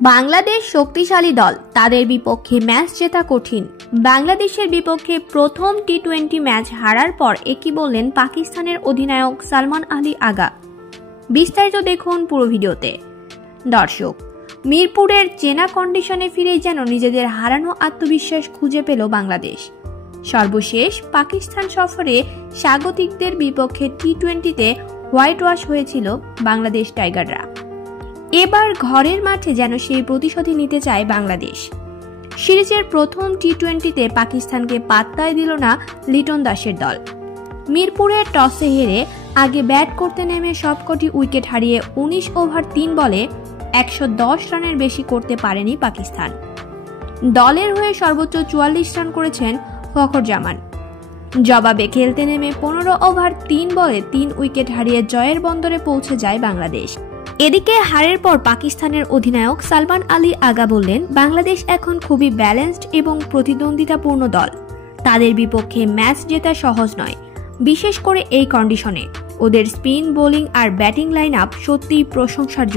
বাংলাদেশ শক্তিশালী দল, তাদের বিপক্ষে ম্যাচ জেতা কঠিন। বাংলাদেশের বিপক্ষে প্রথম টি-20 ম্যাচ হারার পর একই বললেন পাকিস্তানের অধিনায়ক সালমান আলী আগা। বিস্তারিত দেখুন পুরো ভিডিওতে। দর্শক, মিরপুরের চেনা কন্ডিশনে ফিরেই যেন নিজেদের হারানো আত্মবিশ্বাস খুঁজে পেল বাংলাদেশ। সর্বশেষ পাকিস্তান সফরে স্বাগতিকদের বিপক্ষে টি-20তে হোয়াইট ওয়াশ হয়েছিল বাংলাদেশ টাইগাররা। এবার ঘরের মাঠে যেন সেই প্রতিশোধই নিতে চায় বাংলাদেশ। সিরিজের প্রথম টি-20তে পাকিস্তানকে পাত্তাই দিল না লিটন দাসের দল। মিরপুরের টসে হেরে আগে ব্যাট করতে নেমে সবকটি উইকেট হারিয়ে 19 ওভার 3 বলে 110 রানের বেশি করতে পারেনি পাকিস্তান। দলের হয়ে সর্বোচ্চ 44 রান করেছেন ফখর জামান। জবাবে খেলতে নেমে 15 ওভার 3 বলে 3 উইকেট হারিয়ে জয়ের বন্দরে পৌঁছে যায় বাংলাদেশ। এদিকে হারের পর পাকিস্তানের অধিনায়ক সালমান আলী আগা বললেন, বাংলাদেশ এখন খুবই ব্যালেন্সড এবং প্রতিদ্বন্দ্বিতাপূর্ণ দল। তাদের বিপক্ষে ম্যাচ জেতা সহজ নয়, বিশেষ করে এই কন্ডিশনে। ওদের স্পিন, বোলিং আর ব্যাটিং লাইন আপ সত্যিই প্রশংসার যোগ্য।